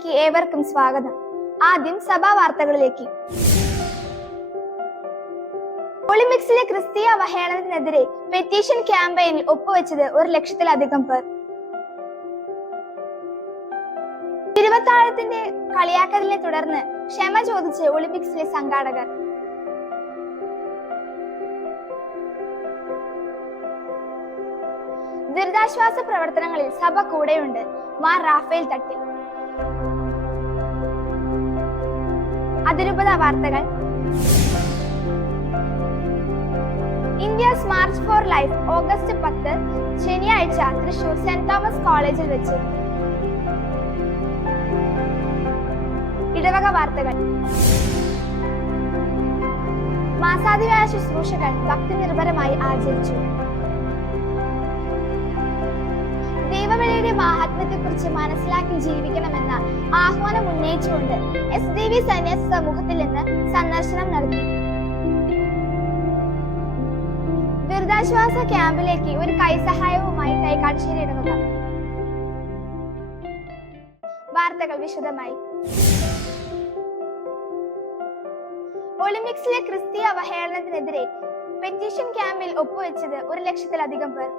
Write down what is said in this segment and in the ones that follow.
വാർത്തകളിലേക്ക് ഏവർക്കും സ്വാഗതം. ആദ്യം സഭാ വാർത്തകളിലേക്ക്. ഒളിമ്പിക്സിലെ ക്രിസ്തീയ അവഹേളനത്തിനെതിരെ പെറ്റീഷൻ ക്യാമ്പയിനിൽ ഒപ്പുവെച്ചത് 1,00,000-ലധികം പേർ. തിരുവത്താഴത്തിന്റെ കളിയാക്കലിനെ തുടർന്ന് ക്ഷമ ചോദിച്ച് ഒളിമ്പിക്സിലെ സംഘാടകർ. ദുരിതാശ്വാസ പ്രവർത്തനങ്ങളിൽ സഭ കൂടെയുണ്ട്, മാർ റാഫേൽ തട്ടിൽ. അതിരൂപത വാർത്തകൾ. India's march for life August 10 ശനിയാഴ്ച തൃശൂർ സെന്റ് തോമസ് കോളേജിൽ വെച്ച്. ഇടവക വാർത്തകൾ. മാസാദിവായ ശുശ്രൂഷകൾ ഭക്തി നിർഭരമായി ആചരിച്ചു. ദൈവവിളിയുടെ മാഹാത്മ്യത്തെക്കുറിച്ച് മനസ്സിലാക്കി ജീവിക്കണമെന്ന ആഹ്വാനം ഉന്നയിച്ചുകൊണ്ട് SDV സന്യാസ സമൂഹത്തിൽ നിന്ന് സന്ദർശനം നടത്തി. ദുരിതാശ്വാസ ക്യാമ്പിലേക്ക് ഒരു കൈസഹായവുമായി തൈക്കാട്ടുശ്ശേരി ഇടവക. വാർത്തകൾ വിശദമായി. ഒളിമ്പിക്സിലെ ക്രിസ്തീയ അവഹേളനത്തിനെതിരെ പെറ്റീഷൻ ക്യാമ്പിൽ ഒപ്പുവെച്ചത് 1,00,000-ലധികം പേർ.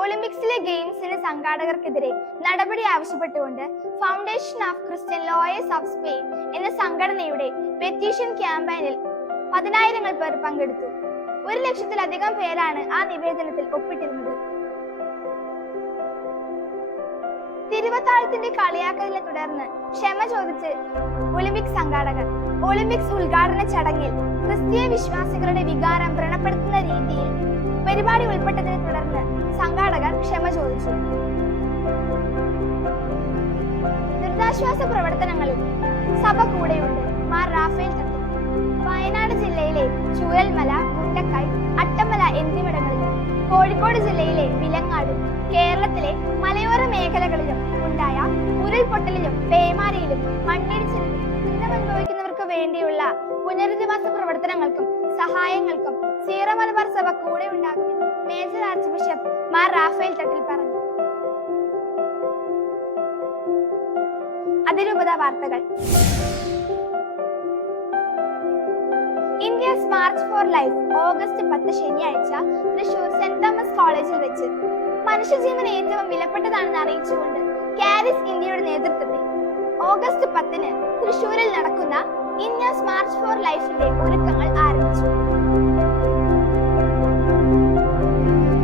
ഒളിമ്പിക്സിലെ ഗെയിംസിന് സംഘാടകർക്കെതിരെ നടപടി ആവശ്യപ്പെട്ടുകൊണ്ട് foundation of Christian lawyers of Spain എന്ന സംഘടനയുടെ പെറ്റീഷൻ ക്യാമ്പയിനിൽ 10,000 പേർ പങ്കെടുത്തു. 1,00,000-ലധികം പേരാണ് ആ നിവേദനത്തിൽ ഒപ്പിട്ടിരുന്നത്. തിരുവത്താഴത്തിന്റെ കളിയാക്കലിനെ തുടർന്ന് ക്ഷമ ചോദിച്ച് ഒളിമ്പിക്സ് സംഘാടകർ. ഒളിമ്പിക്സ് ഉദ്ഘാടന ചടങ്ങിൽ ക്രിസ്തീയ വിശ്വാസികളുടെ വികാരം വ്രണപ്പെടുത്തുന്ന രീതിയിൽ പരിപാടി ഉൾപ്പെട്ടതിനെ തുടർന്ന് സംഘാടകർ ക്ഷമ ചോദിച്ചു. ദുരിതാശ്വാസ പ്രവർത്തനങ്ങളിൽ സഭ കൂടെയുണ്ട്, മാർ റാഫേൽ തട്ടിൽ. വയനാട് ജില്ലയിലെ ചൂരൽമല, മുണ്ടക്കൈ, അട്ടമല എന്നിവിടങ്ങളിലും കോഴിക്കോട് ജില്ലയിലെ വിലങ്ങാട്, കേരളത്തിലെ മലയോര മേഖലകളിലും ഉണ്ടായ ഉരുൾപൊട്ടലിലും പേമാരിയിലും മണ്ണിടിച്ചിലും ദുരിതമനുഭവിക്കുന്നവർക്ക് വേണ്ടിയുള്ള പുനരധിവാസ പ്രവർത്തനങ്ങൾക്കും സഹായങ്ങൾക്കും സീറോ മലബാർ സഭ കൂടെ ഉണ്ടാകുമെന്ന് major archbishop Mar Raphael Thattil പറഞ്ഞു. അതിരൂപത വാർത്തകൾ. India's march for life August 10 ശനിയാഴ്ച തൃശൂർ സെന്റ് തോമസ് കോളേജിൽ വെച്ച്. മനുഷ്യജീവൻ ഏറ്റവും വിലപ്പെട്ടതാണെന്ന് അറിയിച്ചുകൊണ്ട് കാരിസ് ഇന്ത്യയുടെ നേതൃത്വത്തിൽ ഓഗസ്റ്റ് 10 തൃശൂരിൽ നടക്കുന്ന ഇന്ത്യസ് മാർച്ച് ഫോർ ലൈഫിന്റെ ഒരുക്കങ്ങൾ ആരംഭിച്ചു.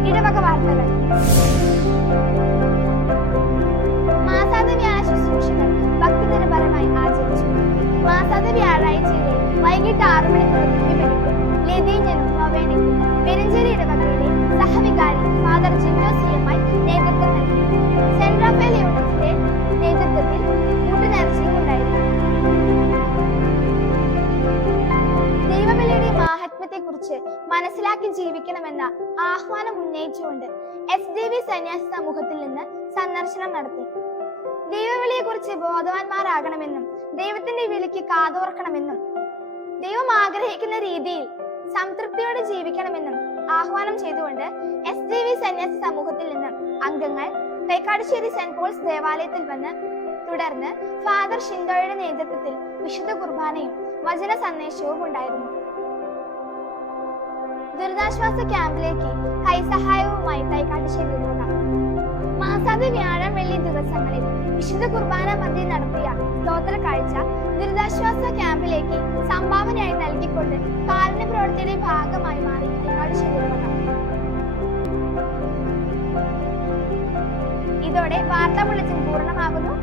ഇടവക വാർത്തകൾ. മാസാദ വ്യാഴ ശുശ്രൂഷകൾ ഭക്തി നിർഭരമായി ആചരിച്ചു. മാസാദ വ്യാഴാഴ്ചയിലെ വൈകിട്ട് 6 മണിക്കുള്ള ദിവ്യബലിക്കും ലതീഞ്ഞനും നൊവേനയ്ക്കും പെരഞ്ചേരി ഇടവകയിലെ സഹവികാരി ഫാദർ ജിൻഡോ CMI നേതൃത്വം നൽകി. സെന്റ് റാഫേൽ യൂണിറ്റിന്റെ നേതൃത്വത്തിൽ കൂട്ടുനേർച്ചയും ഉണ്ടായിരുന്നു. ദൈവവിളിയുടെ മാഹാത്മ്യത്തെക്കുറിച്ച് മനസ്സിലാക്കി ജീവിക്കണമെന്ന ആഹ്വാനം ഉന്നയിച്ചുകൊണ്ട് SDV സന്യാസ സമൂഹത്തിൽ നിന്ന് സന്ദർശനം നടത്തി. ദൈവവിളിയെക്കുറിച്ച് ബോധവാന്മാരാകണമെന്നും ദൈവത്തിന്റെ വിളിക്ക് കാതോർക്കണമെന്നും ദൈവം ആഗ്രഹിക്കുന്ന രീതിയിൽ സംതൃപ്തിയോടെ ജീവിക്കണമെന്നും ആഹ്വാനം ചെയ്തുകൊണ്ട് SDV സന്യാസ സമൂഹത്തിൽ നിന്ന് അംഗങ്ങൾ തൈക്കാട്ടുശ്ശേരി സെന്റ് പോൾസ് ദേവാലയത്തിൽ വന്ന് തുടർന്ന് ഫാദർ ഷിൻഡോയുടെ നേതൃത്വത്തിൽ വിശുദ്ധ കുർബാനയും വചന സന്ദേശവും ഉണ്ടായിരുന്നു. ദുരിതാശ്വാസ ക്യാമ്പിലേക്ക് കൈസഹായവുമായി തൈക്കാട്ടുശ്ശേരി ഇടവക. മാസാദ വ്യാഴം വെള്ളി ദിവസങ്ങളിൽ വിശുദ്ധ കുർബാന മധ്യേ നടത്തിയ സ്തോത്ര കാഴ്ച ദുരിതാശ്വാസ ക്യാമ്പിലേക്ക് സംഭാവനയായി നൽകിക്കൊണ്ട് കാരുണ്യ പ്രവൃത്തിയുടെ ഭാഗമായി മാറി തൈക്കാട്ടുശ്ശേരി ഇടവക. ഇതോടെ വാർത്താ ബുള്ളറ്റിൻ പൂർണ്ണമാകുന്നു.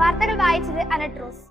വാർത്തകൾ വായിച്ചത് അനട്രോസ്.